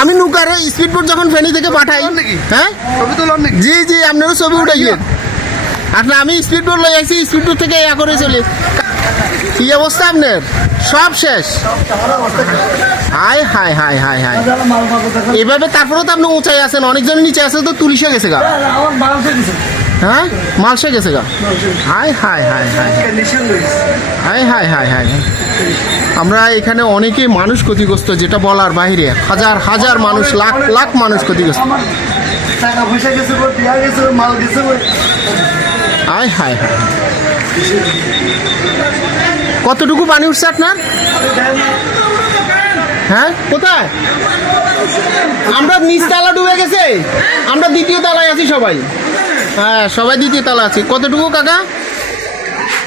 আমি নৌকার speed boat যখন ফেনী থেকে পাঠাই, হ্যাঁ জি জি আপনারও ছবি উঠাইলেন। আসলে আমি স্পিড বোট লই আইছি, স্পিড বোট থেকে ইয়া করে চলে। কি অবস্থা আপনার? সব শেষ। High high high high high, এভাবে তারপরেও তো আপনি উঁচাই আছেন, অনেকজন নিচে আছে তো তুলিশে গেছে গা। হ্যাঁ মালসে গেছে গা। High high high high high high high high. আমরা এখানে অনেকে মানুষ ক্ষতিগ্রস্ত, যেটা বলার বাইরে। হাজার হাজার মানুষ, লাখ লাখ মানুষ ক্ষতিগ্রস্ত। High high high. কতটুকু পানি উঠছে আপনার? হ্যাঁ কোথায়? আমরা নিচ তলা ডুবে গেছে, আমরা দ্বিতীয় তলায় আছি সবাই। হ্যাঁ সবাই দ্বিতীয় তলা আছি। কতটুকু কাকা?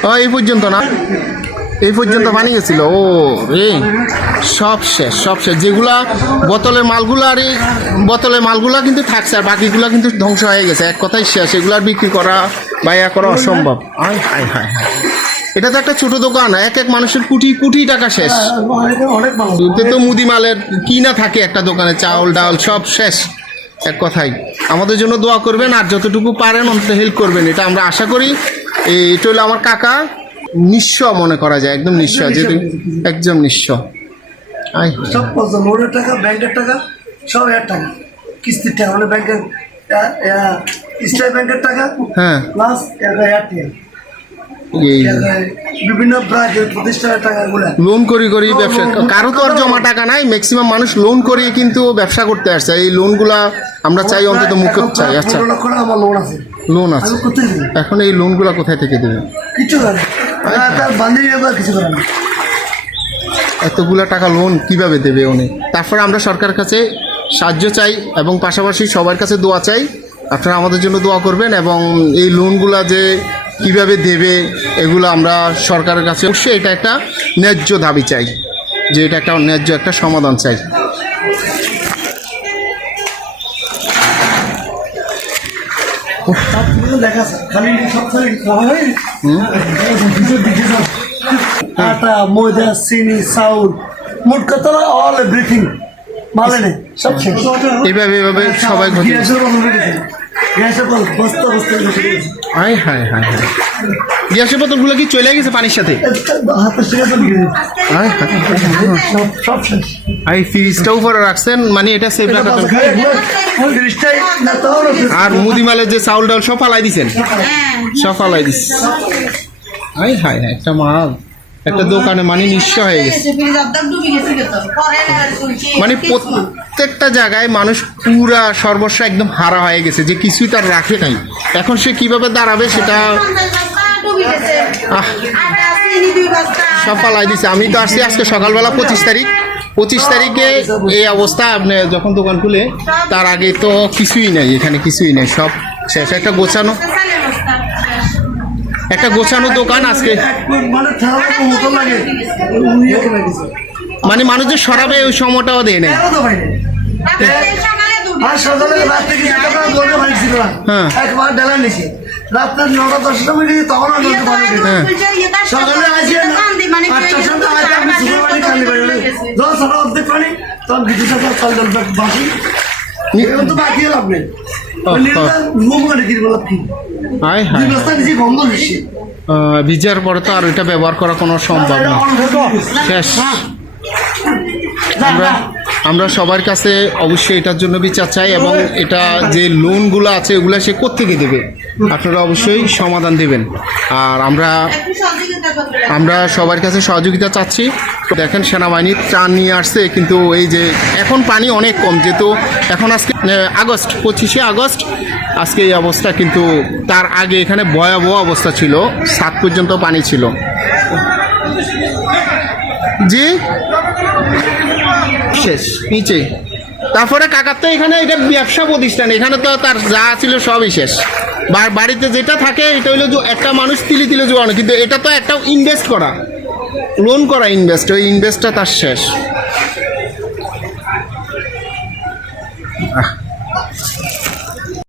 ও এই পর্যন্ত না, এই পর্যন্ত পানি গেছিল। ও রে সব শেষ, সব শেষ। যেগুলা বোতলের মালগুলো, আর এই বোতলের মালগুলা কিন্তু থাকছে, আর বাকিগুলা কিন্তু ধ্বংস হয়ে গেছে। এক কথাই শেষ, এগুলার বিক্রি করা বা ইয়া করা অসম্ভব। হাই হাই হাই হাই, এটা তো একটা ছোট দোকান, এক এক মানুষের কোটি কোটি টাকা শেষ। তো মুদি মালের কি না থাকে একটা দোকানে, চাউল ডাল সব শেষ। এক কথাই আমাদের জন্য দোয়া করবেন, আর যতটুকু পারেন অন্তত হেল্প করবেন, এটা আমরা আশা করি। এটা হলো আমার কাকা, নিঃস্ব মনে করা যায়, একদম নিঃস্ব, যেহেতু একদম নিঃস্ব। সব লোনের টাকা, ব্যাংকের টাকা, সব এর টাকা, কিস্তির টাকা, মানে ব্যাংকের স্টেট ব্যাংকের টাকা, হ্যাঁ প্লাস বিভিন্ন প্রাইভেট প্রতিষ্ঠানের টাকাগুলো লোন করি করি ব্যবসা। কারো তো আর জমা টাকা নাই, ম্যাক্সিমাম মানুষ লোন করিয়ে কিন্তু ব্যবসা করতে আসছে। এই লোনগুলা আমরা চাই অন্তত মুকুব চাই। আচ্ছা আমার লোন আছে, লোন আছে, এখন এই লোনগুলা কোথায় থেকে দেবে? কিছু করে বান্ধবী কিছু করে না। এতগুলা টাকা লোন কিভাবে দেবে উনি? তারপরে আমরা সরকারের কাছে সাহায্য চাই এবং পাশাপাশি সবার কাছে দোয়া চাই। আপনারা আমাদের জন্য দোয়া করবেন, এবং এই লোনগুলা যে কিভাবে দেবে এগুলো আমরা সরকারের কাছে অবশ্যই এটা একটা ন্যায্য দাবি চাই, যে এটা একটা ন্যায্য একটা সমাধান চাই। দেখা খালি সব আটা, ময়দা, চিনি, চাউল, মোট কথা অল এভরিথিং মালে নেই, সব শেষ। এইভাবে এইভাবে সবাই হাই হাই হাই হাই। গ্যাসের বোতলগুলো কি চলে গেছে পানির সাথে? এই ফ্রিজটা উপরে রাখছেন, মানে এটা সেফ রাখার জন্য। আর মুদিমালের যে চাউল ডাল সব ফালাই দিছেন, সব ফালাই দিস। হাই হাই হাই, একটা মাল, একটা দোকানে মানে নিঃস্ব হয়ে গেছে। মানে প্রত্যেকটা জায়গায় মানুষ পুরা সর্বস্ব একদম হারা হয়ে গেছে, যে কিছুই তার রাখে নাই। এখন সে কিভাবে দাঁড়াবে সেটা সব পালাই দিছে। আমি তো আসছি আজকে সকালবেলা 25 তারিখে এই অবস্থা। আপনি যখন দোকান খুলে তার আগে তো কিছুই নাই, এখানে কিছুই নেই, সব শেষ। একটা গোছানো দোকান আজকে, মানে মানুষ যে সরাবে ওই সময়টাও দেয় নাই। একবার ডেলা নিছে রাত্রে 9টা-10টা মিনিট, তখন সকালে আসি পানি, তখন কিছু টাকা চাল ডাল বাকি তো বাকি লাভ নেই। ভিজার পরে তো আর ওইটা ব্যবহার করা কোনো সম্ভব না, শেষ। আমরা সবার কাছে অবশ্যই এটার জন্য বিচার চাই, এবং এটা যে লোনগুলো আছে এগুলো সে কোত্থেকে দেবে আপনারা অবশ্যই সমাধান দেবেন। আর আমরা সবার কাছে সহযোগিতা চাচ্ছি। দেখেন সেনাবাহিনী ত্রাণ নিয়ে আসছে, কিন্তু এই যে এখন পানি অনেক কম, যেহেতু এখন আজকে আগস্ট 25শে আগস্ট আজকে এই অবস্থা, কিন্তু তার আগে এখানে ভয়াবহ অবস্থা ছিল, 7 পর্যন্ত পানি ছিল। জি শেষ নিচে। তারপরে কাকার তো এখানে এটা ব্যবসা প্রতিষ্ঠান, এখানে তো তার যা ছিল সবই শেষ। বাড়িতে যেটা থাকে এটা হইলো একটা মানুষ তিলে তিলে জোগানো, কিন্তু এটা তো একটা ইনভেস্ট করা, লোন করা ইনভেস্ট, ওই ইনভেস্টটা তার শেষ।